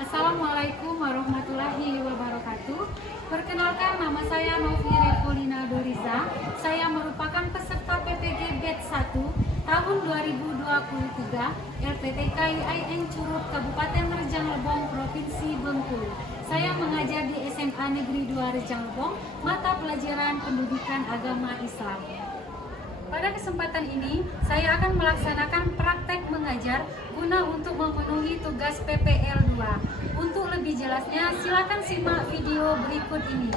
Assalamualaikum warahmatullahi wabarakatuh. Perkenalkan, nama saya Novi Revolina Doriza. Saya merupakan peserta PPG Batch 1 tahun 2023 LPTKIIN Curug Kabupaten Rejang Lebong, Provinsi Bengkulu. Saya mengajar di SMA Negeri 2 Rejang Lebong, mata pelajaran Pendidikan Agama Islam. Pada kesempatan ini, saya akan melaksanakan praktek mengajar guna untuk memenuhi tugas PPL 2. Untuk lebih jelasnya, silakan simak video berikut ini.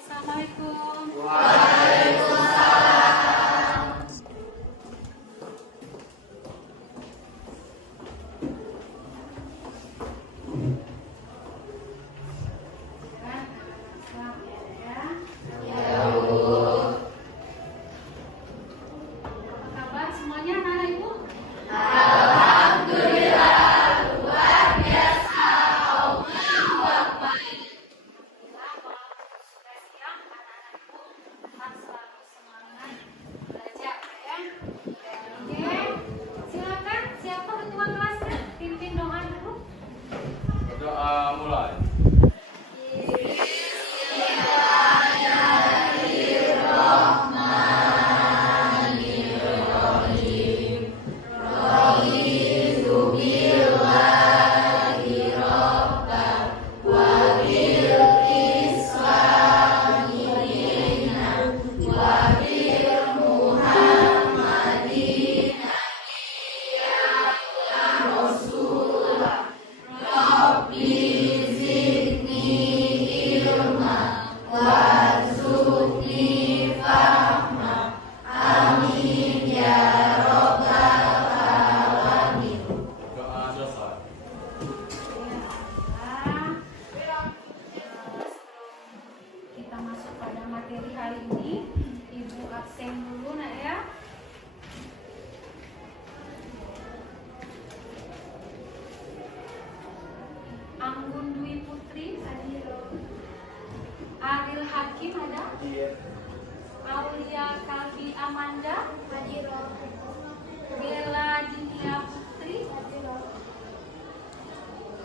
Assalamualaikum. Apa kabar semuanya, anak-anak Ibu? Doa mulai. Doa selesai. Kita masuk pada materi hari ini. Ibu absen dulu, nak ya. Anggun Dwi Putri, Ariel Hakim ada, Aulia Kalbi Amanda, Bella Dinia Putri,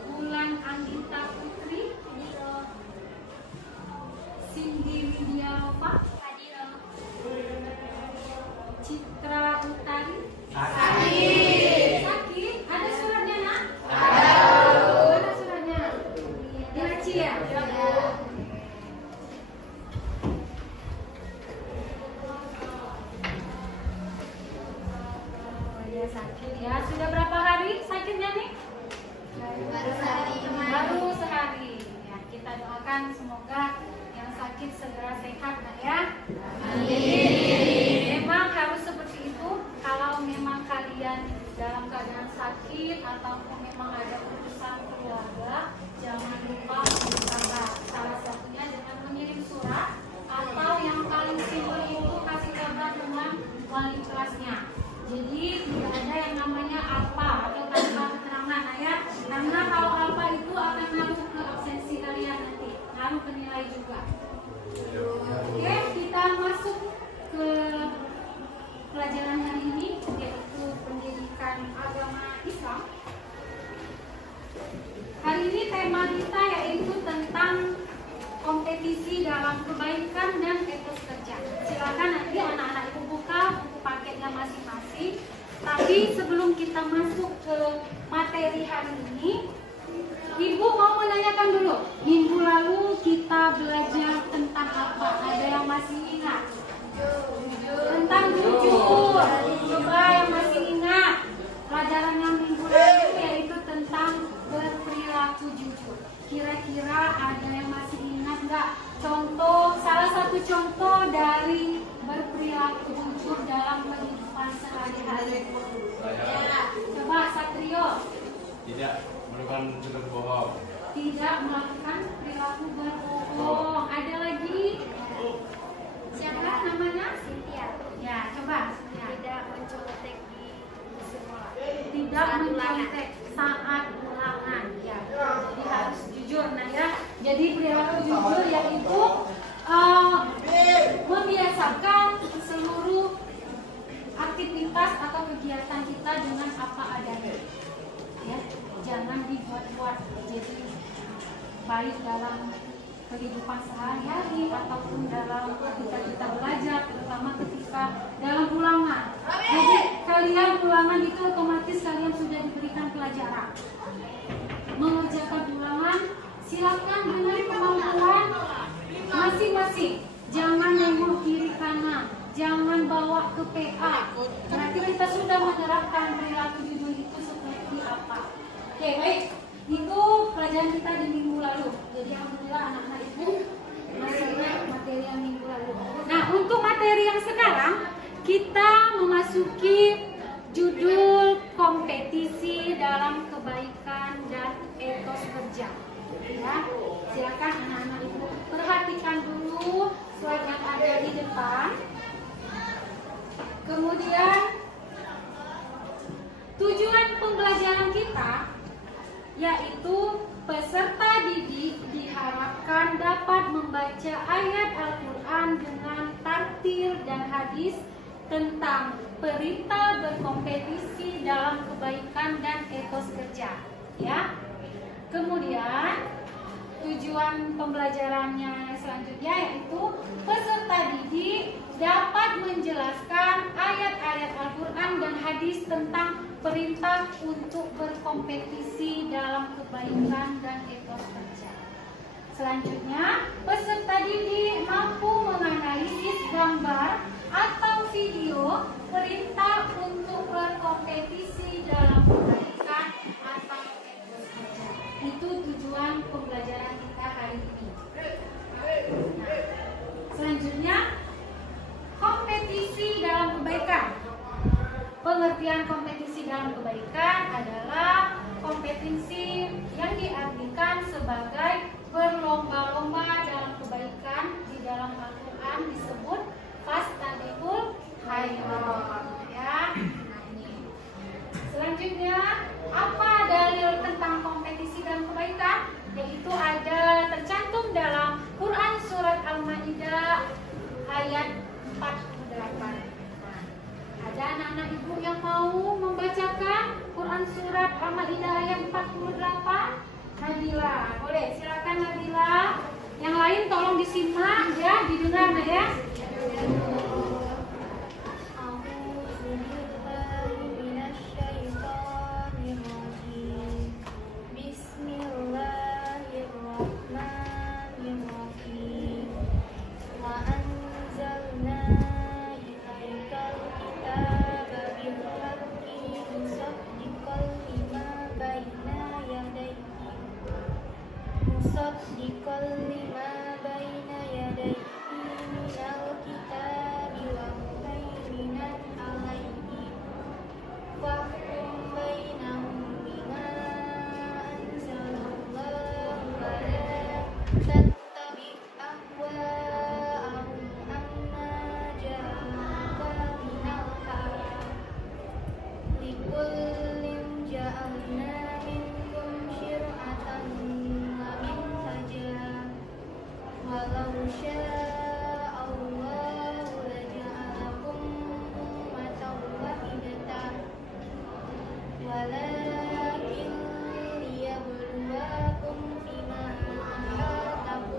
Bulan Anggita Putri, Cindy Widya Nova, Citra Utari. Sakit? Ada suratnya, nak? Ada suratnya. Diraci ya? Oh, ya sakit ya. Sudah berapa hari sakitnya nih? Baru sehari. Ya, kita doakan semoga yang sakit segera sehat, nak ya. Memang harus seperti itu. Kalau memang kalian dalam keadaan sakit ataupun memang ada urusan keluarga, jangan lupa bersabar. Salah satunya dengan mengirim surat, atau yang paling simpel itu kasih kabar dengan wali kelasnya. Jadi tidak ada yang namanya apa atau tanpa keterangan, ya. Karena kalau apa itu akan ngaruh ke absensi kalian nanti, ngaruh ke nilai juga. Oke, kita masuk ke pelajaran hari ini, yaitu pendidikan agama Islam. Hari ini tema kita yaitu tentang kompetisi dalam kebaikan dan etos kerja. Silakan nanti anak-anak Ibu buka buku paketnya masing-masing. Tapi sebelum kita masuk ke materi hari ini, Ibu mau menanyakan dulu, minggu lalu kita belajar tentang apa? Ada yang masih ingat? Tentang jujur. Coba yang masih ingat pelajaran yang minggu lalu yaitu tentang berperilaku jujur. Kira-kira ada yang masih ingat nggak? Contoh, salah satu contoh dari berperilaku jujur. adik-adik? Saya Coba Satrio. tidak melakukan perilaku bohong. Tidak melakukan perilaku berbohong. Ada lagi? Siapa namanya? Cynthia. Ya, coba. Ya. Tidak mencontek di sekolah. Tidak Saat mencontek saat ulangan. Ya. Jadi harus jujur, nah ya. Jadi perilaku jujur yaitu membiasakan seluruh aktivitas atau kegiatan kita dengan apa adanya. Ya, jangan dibuat-buat. Jadi baik dalam kehidupan sehari-hari ataupun dalam ketika kita belajar, terutama ketika dalam ulangan. Jadi kalian ulangan itu otomatis kalian sudah diberikan pelajaran. Mengerjakan ulangan silakan dengan kemampuan masing-masing. Jangan nengok kiri kanan, jangan bawa ke PA. Berarti kita sudah menerapkan perilaku jujur itu seperti apa. Oke, baik. Itu pelajaran kita di minggu lalu. Jadi alhamdulillah anak-anak ibu masih ingat materi yang minggu lalu. Nah, untuk materi yang sekarang kita memasuki judul kompetisi dalam kebaikan dan etos kerja. Ya, silakan anak-anak ibu perhatikan dulu slide yang ada di depan. Kemudian tujuan pembelajaran kita yaitu peserta didik diharapkan dapat membaca ayat Al-Quran dengan tartil dan hadis tentang perintah berkompetisi dalam kebaikan dan etos kerja. Ya. Kemudian tujuan pembelajarannya selanjutnya yaitu peserta didik dapat menjelaskan ayat-ayat Al-Quran dan hadis tentang perintah untuk berkompetisi dalam kebaikan dan etos kerja. Selanjutnya, peserta didik mampu menganalisis gambar atau video perintah untuk berkompetisi dalam kebaikan atau etos kerja. Itu tujuan pembelajaran kita hari ini. Nah, selanjutnya, kompetisi dalam kebaikan. Pengertian kompetisi dalam kebaikan adalah kompetisi yang diartikan sebagai berlomba-lomba dalam kebaikan. Di dalam Al-Quran disebut fastabiqul khairat. Ya. Nah, ini. Selanjutnya, apa dalil tentang kompetisi dalam kebaikan? Yaitu ada tercantum dalam Quran surat Al-Maidah ayat 48. Ada anak-anak ibu yang mau membacakan Quran surat Al-Maidah ayat 48? Nabila, boleh, silakan Nabila. Yang lain tolong disimak ya, didengar ya. Musaddiqal lima baina yadayhi minal kitabi wa muhaiminan alaihi fahkum bainahum bima anzalallahu wa la tattabi ahwa'ahum amma ja'aka minal haq likullin ja'alna minkum syir'atan walau sya'allahu laja'alakum ummatan wahidatan walakin liyabluwakum fima atakum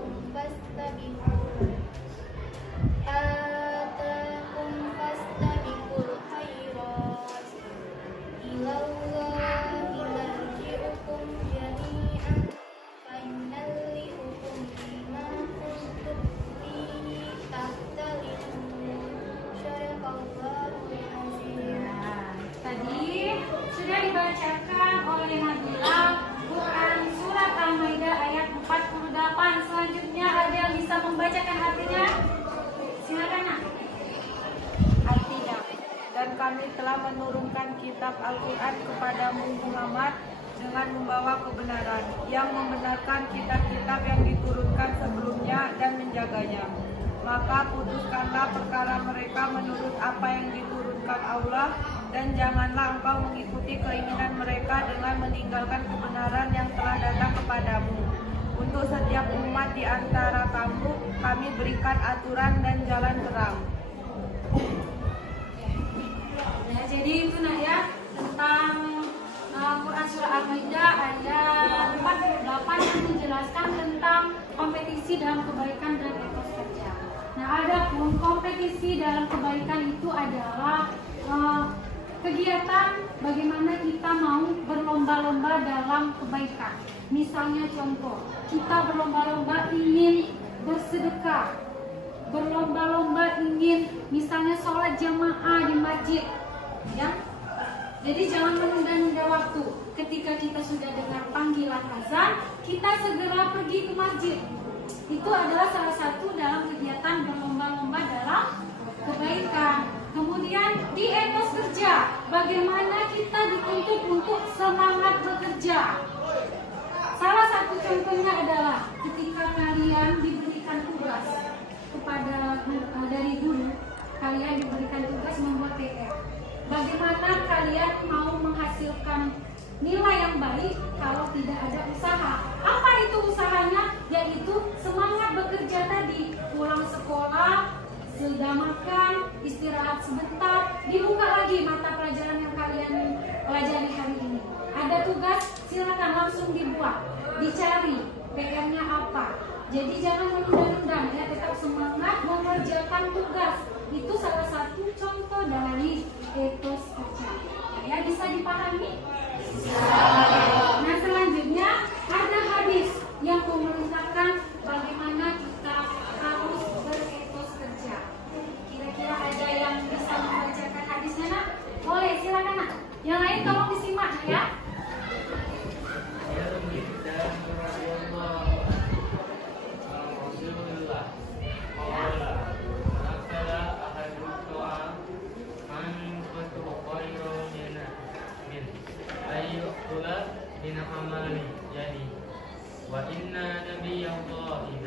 dan kami telah menurunkan kitab Al-Quran kepadamu Muhammad dengan membawa kebenaran, yang membenarkan kitab-kitab yang diturunkan sebelumnya dan menjaganya. Maka putuskanlah perkara mereka menurut apa yang diturunkan Allah, dan janganlah engkau mengikuti keinginan mereka dengan meninggalkan kebenaran yang telah datang kepadamu. Untuk setiap umat di antara kamu, kami berikan aturan dan jalan terang. Nah, jadi itu nak ya tentang Quran Surah Al-Maidah ayat 48 yang menjelaskan tentang kompetisi dalam kebaikan dan etos kerja. Nah, adapun kompetisi dalam kebaikan itu adalah kegiatan bagaimana kita mau berlomba-lomba dalam kebaikan. Misalnya contoh, kita berlomba-lomba ingin bersedekah, berlomba-lomba ingin misalnya sholat jamaah di masjid, ya. Jadi jangan menunda-nunda waktu. Ketika kita sudah dengar panggilan azan, kita segera pergi ke masjid. Itu adalah salah satu dalam kegiatan berlomba-lomba dalam kebaikan. Kemudian di etos kerja, bagaimana kita dituntut untuk semangat bekerja. Salah satu contohnya adalah ketika kalian diberikan tugas kepada dari guru, kalian diberikan tugas membuat PR. Bagaimana kalian mau menghasilkan nilai yang baik kalau tidak ada usaha? Apa itu usahanya? Yaitu semangat bekerja tadi. Pulang sekolah, sudah makan, istirahat sebentar, dibuka lagi mata pelajaran yang kalian pelajari hari ini. Ada tugas, silakan langsung dibuat, dicari PR-nya apa. Jadi jangan menunda-nunda, ya, tetap semangat mengerjakan tugas. Itu salah satu contoh dari etos kerja. Ya, bisa dipahami? Nah, selanjutnya ada hadis yang memerintahkan bagaimana kita harus beretos kerja. Kira-kira ada yang bisa membacakan hadisnya, nak? Boleh, silakan, nak. Yang lain tolong disimak, ya. Wa inna nabiyallahi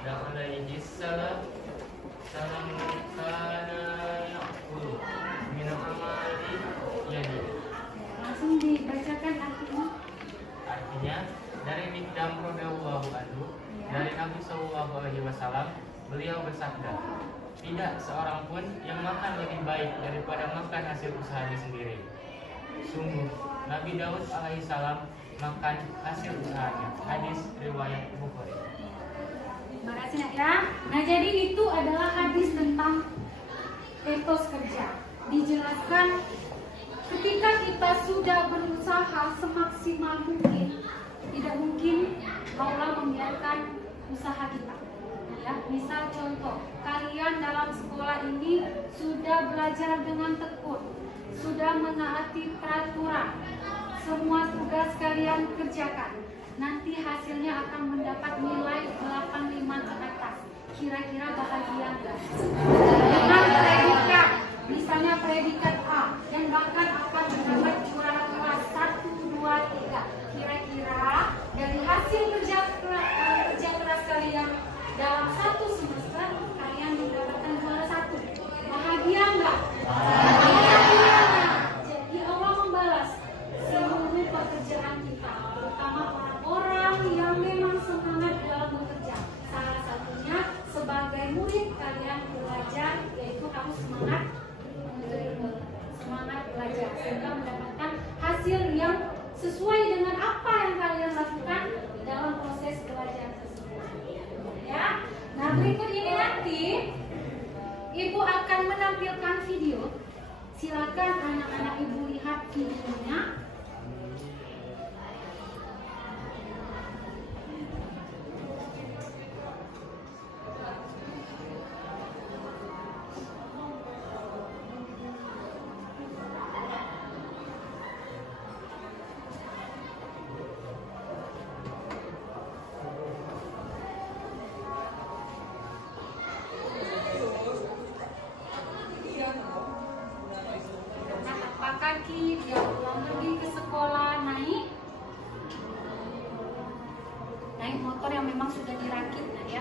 Dawud alaihi salam kana yaqulu min amali yani. Langsung dibacakan artinya. Artinya dari Mikdam radhiyallahu anhu, dari Nabi sallallahu alaihi wasallam, beliau bersabda, tidak seorang pun yang makan lebih baik daripada makan hasil usahanya sendiri. Sungguh Nabi Daud alaihi salam makan hasil usahanya. Hadis riwayat Bukhari. Terima kasih, nak, ya. Nah, jadi itu adalah hadis tentang etos kerja. Dijelaskan ketika kita sudah berusaha semaksimal mungkin, tidak mungkin Allah membiarkan usaha kita. Ya, misal contoh, kalian dalam sekolah ini sudah belajar dengan tekun, sudah menaati peraturan, semua tugas kalian kerjakan. Nanti hasilnya akan mendapat nilai 85 ke atas. Kira-kira bahagia enggak? Dengan predikat, misalnya predikat A, yang bahkan akan mendapat juara kelas 1, 2, 3. Kira-kira dari hasil kerja keras kalian dalam satu semester, kalian mendapatkan juara 1. Bahagia enggak? Bahagia. Jadi Allah membalas seluruh pekerjaan kita, terutama orang-orang yang memang semangat dalam bekerja. Salah satunya sebagai murid kalian belajar, yaitu harus semangat belajar sehingga mendapatkan hasil yang sesuai dengan apa yang kalian lakukan dalam proses belajar tersebut. Ya. Nah, berikut ini nanti Ibu akan menampilkan video. Silakan anak-anak Ibu lihat videonya. memang sudah dirakit ya.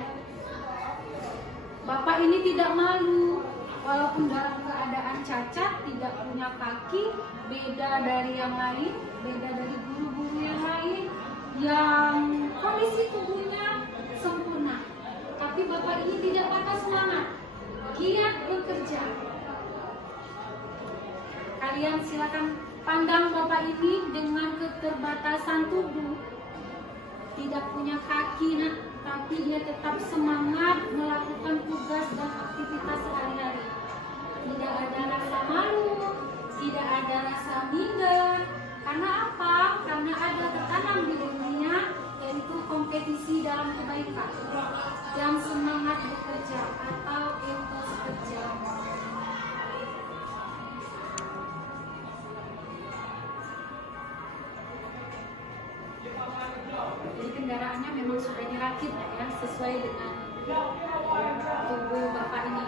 Bapak ini tidak malu walaupun dalam keadaan cacat, tidak punya kaki, beda dari yang lain, beda dari guru-guru yang lain yang kondisi tubuhnya sempurna. Tapi Bapak ini tidak patah semangat, giat bekerja. Kalian silakan pandang Bapak ini dengan keterbatasan tubuh, tidak punya kaki, tapi dia tetap semangat melakukan tugas dan aktivitas sehari-hari. Tidak ada rasa malu, tidak ada rasa minder. Karena apa? Karena ada tertanam di dirinya, yaitu kompetisi dalam kebaikan dan semangat bekerja atau etos kerja. Jadi kendaraannya memang sudah dirakit ya, sesuai dengan tubuh Bapak ini.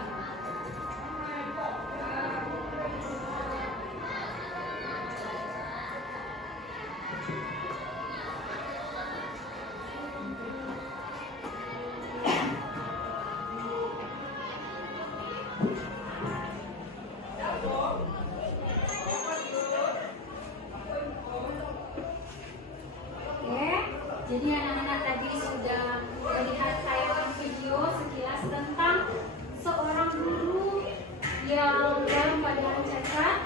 Jadi anak-anak tadi sudah melihat tayangan video sekilas tentang seorang guru yang dalam keadaan cacat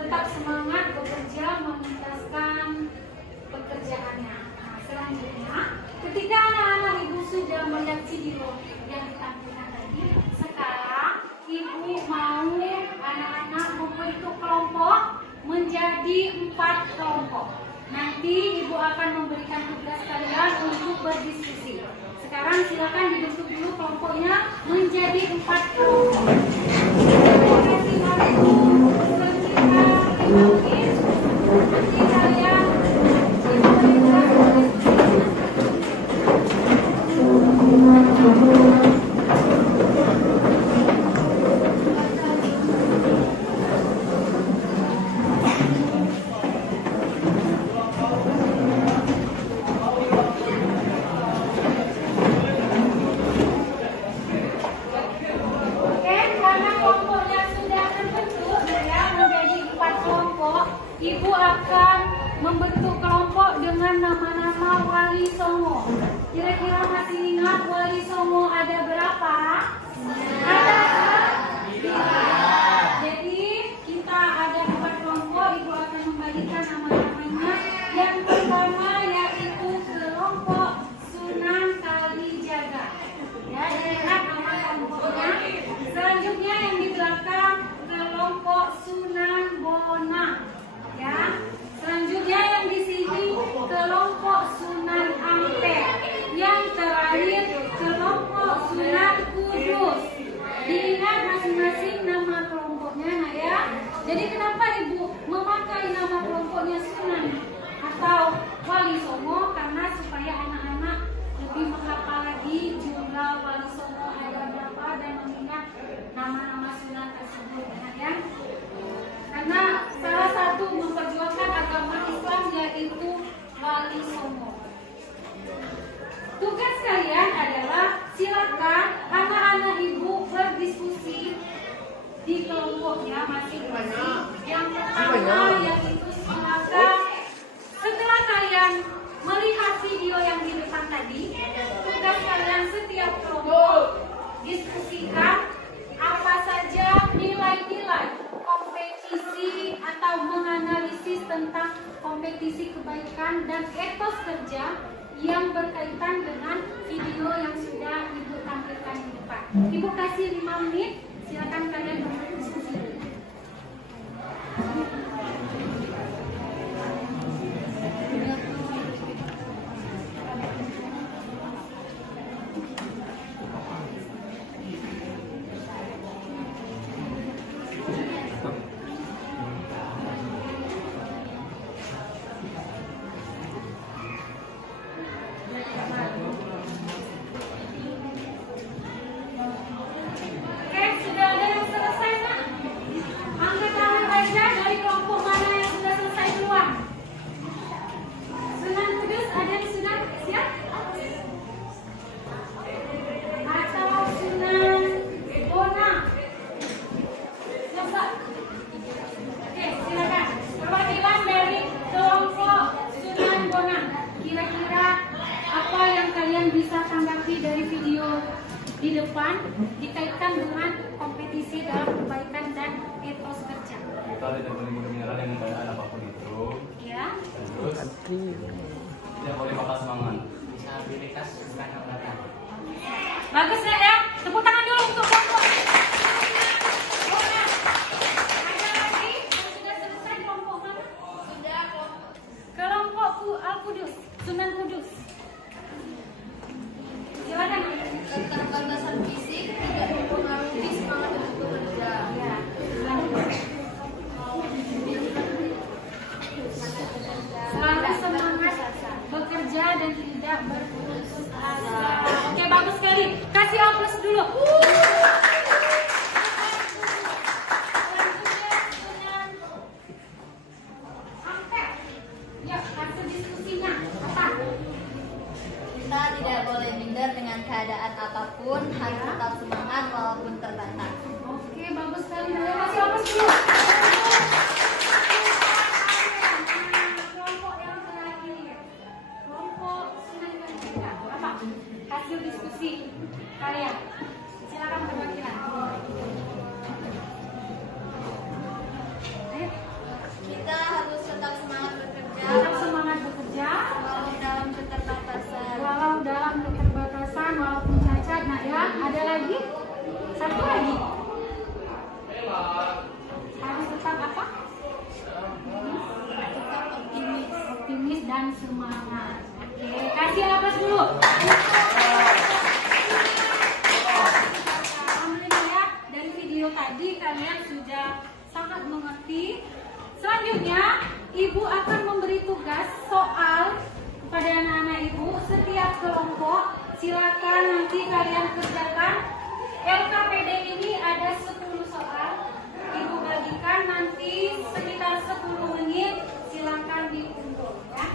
tetap semangat bekerja menuntaskan pekerjaannya. Nah, selanjutnya, ketika anak-anak ibu sudah melihat video yang ditampilkan tadi, sekarang ibu mau anak-anak membentuk kelompok menjadi 4 kelompok. Nanti ibu akan memberikan tugas kalian untuk berdiskusi. Sekarang silakan dibentuk dulu kelompoknya menjadi 4 kelompok. Terima kasih Ibu. Sekitar 5 menit. Nanti kalian diberikan Ibu akan membentuk kelompok dengan nama-nama Wali Songo. Kira-kira masih ingat Wali Songo ada berapa? Ada 5. Jadi kita ada 4 kelompok. Ibu akan membagikan nama-namanya. Yang pertama yaitu kelompok Sunan Kalijaga. Ya, ingat nama kelompoknya. Selanjutnya yang di belakang kelompok Sunan Bonang. Ya, selanjutnya yang di sini kelompok Sunan Ampel. Yang terakhir kelompok Sunan Kudus. Diingat masing-masing nama kelompoknya, nah ya. Jadi kenapa ibu memakai nama kelompoknya Sunan atau Wali Songo? Karena supaya anak-anak lebih menghafal lagi jumlah Wali Songo ada berapa dan mengingat nama-nama Sunan tersebut, nah ya. Karena salah satu memperjuangkan agama Islam yaitu Wali Songo. Tugas kalian adalah silakan anak-anak ibu berdiskusi di kelompoknya masing-masing. Yang pertama yaitu silakan setelah kalian melihat video yang di depan tadi, tugas kalian setiap kelompok diskusikan apa saja nilai-nilai kompetisi atau menganalisis tentang kompetisi kebaikan dan etos kerja yang berkaitan dengan video yang sudah ibu tampilkan di depan. Ibu kasih 5 menit, silakan kalian berdiskusi. Oke, sudah ada yang di depan dikaitkan dengan kompetisi dalam kebaikan dan etos kerja. Kita tidak boleh menyerah dengan keadaan apapun itu. Ya. Dan terus tidak boleh patah semangat. Disabilitas bukan hambatan. Bagus ya. Tepuk tangan dulu untuk kelompok. Bona. Ada lagi yang sudah selesai kelompok mana? Sudah Kelompok Al-Qudus, Sunan Kudus. Silakan. keterbatasan fisik tidak mempengaruhi semangat untuk bekerja. Ya. Selalu semangat bekerja dan tidak berputus asa. Oke, bagus sekali. Kasih aplaus dulu. Selanjutnya Sunan Ampel. Yuk, hasil diskusinya apa? Kita tidak boleh minder dengan keadaan apapun, harus tetap semangat walaupun terbatas. Oke, bagus sekali. Kasih aplaus dulu. Kelompok yang terakhir, kelompok Sunan Kudus. Apa hasil diskusi kalian? Silakan perwakilan. Ayo, Kita harus tetap semangat bekerja tetap semangat bekerja walau dalam keterbatasan. walau dalam keterbatasan, walaupun cacat. Nah ya, ada lagi satu lagi. Harus tetap apa? Tetap optimis. Optimis dan semangat. Oke, kasih aplaus dulu. Alhamdulillah ya, dari video tadi kalian sudah sangat mengerti. Selanjutnya, Ibu akan memberi tugas soal kepada anak-anak Ibu. Setiap kelompok silakan nanti kalian kerjakan. LKPD ini ada 10 soal. Ibu bagikan nanti sekitar 10 menit. Silakan diunduh ya.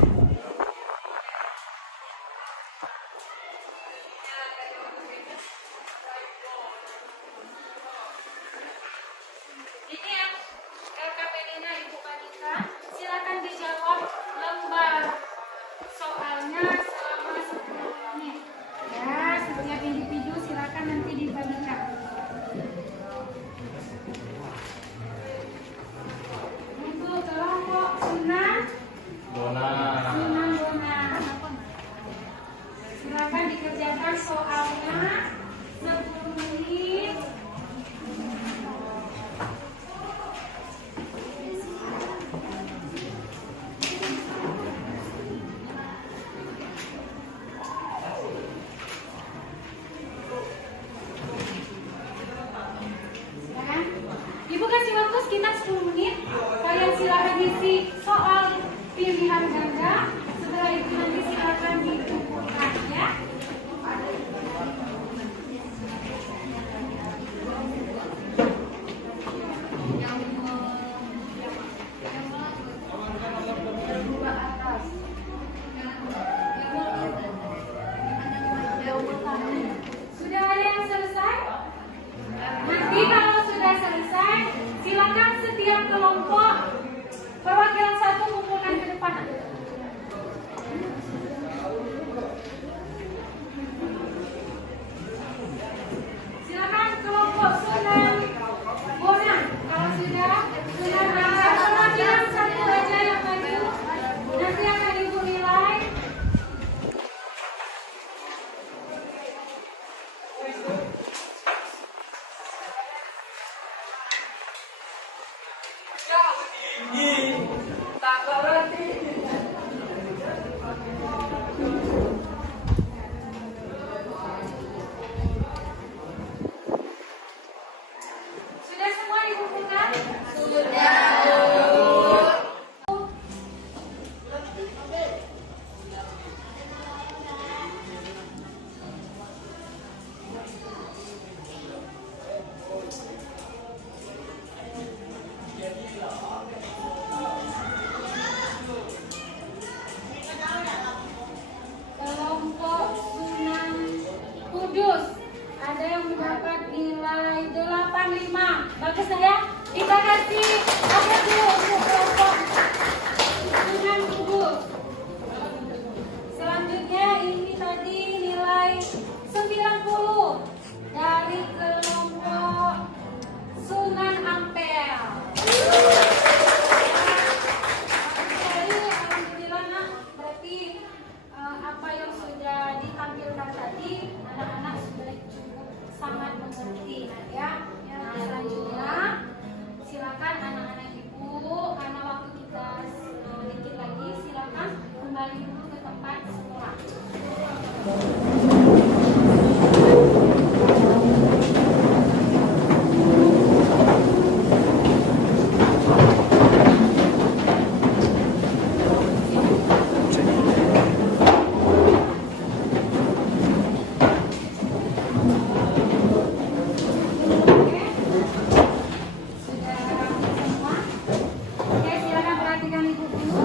Ini yang LKPD-nya Ibu bagikan. Silakan dijawab lembar soalnya selama 10 menit. Ya, setiap individu silakan nanti dibagikan. Untuk kelompok Sunan Bona. Bona. Silakan dikerjakan soalnya 10 menit. Silakan. Ibu kasih waktu sekitar 10 menit. Kalian silakan isi soal pilihan ganda. Setelah itu nanti silakan dikumpulkan ya. Sudah ada yang selesai? Nanti kalau sudah selesai, silakan setiap kelompok perwakilan satu kumpulkan ke depan. Silakan kelompok Sunan Bona. Kalau sudah perwakilan satu aja yang maju. Nanti akan Ibu nilai. Sudah semua dikumpulkan? Kelompok Sunan Kudus ada yang mendapat nilai 85. Bagus ya? Kita kasih aplaus dulu untuk kelompok Sunan Kudus. Selanjutnya ini tadi nilai 90. dari kelompok Sunan Ampel. Jadi alhamdulillah nak, berarti apa yang sudah ditampilkan tadi anak-anak sudah cukup sangat mengerti ya. Nah, selanjutnya silakan anak-anak ibu, karena waktu kita sedikit lagi, silakan kembali dulu ke tempat sekolah. Oke, silakan perhatikan ibu dulu.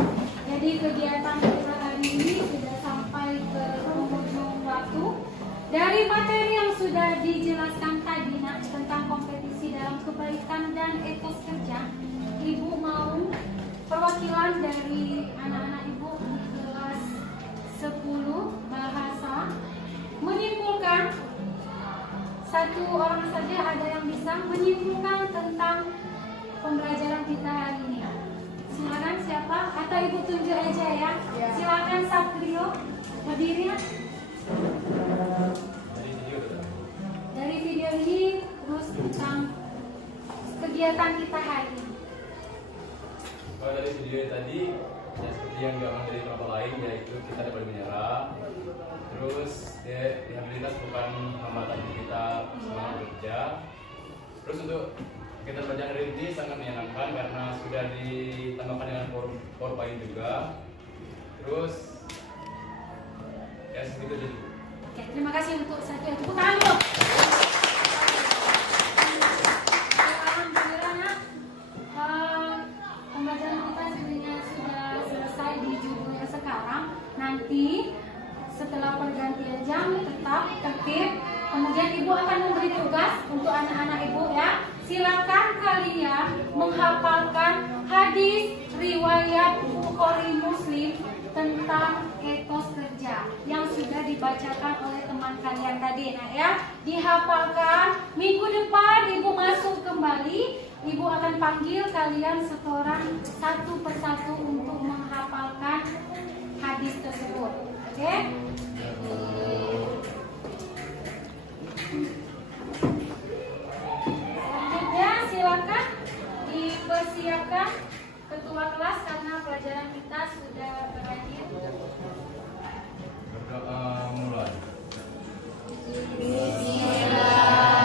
Jadi kegiatan kita hari ini sudah sampai ke penghujung waktu. Dari materi yang sudah dijelaskan tadi nak, tentang kompetisi dalam kebaikan dan etos kerja, ibu mau perwakilan dari anak-anak ibu di kelas 10 bahasa menyimpulkan, satu orang saja ada yang bisa menyimpulkan tentang pembelajaran kita hari ini. Silakan siapa? Atau ibu tunjuk aja ya. Silakan Satrio berdiri. Dari video ini terus tentang kegiatan kita hari ini. Kalau dari video tadi, ya seperti yang diomongkan dari kelompok lain, yaitu kita dapat menyerah. Terus rehabilitas bukan hambatan untuk kita semangat bekerja. Terus untuk kita belajar hari ini sangat menyenangkan karena sudah ditambahkan dengan PowerPoint juga. Terus ya segitu jadi. Oke, terima kasih untuk Satrio. Tepuk tangan dulu. Alhamdulillah nak, pembelajaran kita sebenarnya sudah selesai di judulnya sekarang. Nanti setelah pergantian jam tetap tertib. Kemudian ibu akan memberi tugas untuk anak-anak ibu ya. Silakan kalian menghafalkan hadis riwayat Bukhari Muslim tentang etos kerja yang sudah dibacakan oleh teman kalian tadi. Nah ya, dihafalkan. Minggu depan ibu masuk kembali. Ibu akan panggil kalian setoran satu persatu untuk menghafalkan hadis tersebut. Oke? Selanjutnya silakan dipersiapkan ketua kelas karena pelajaran kita sudah berakhir. Berdoa mulai. Bismillah.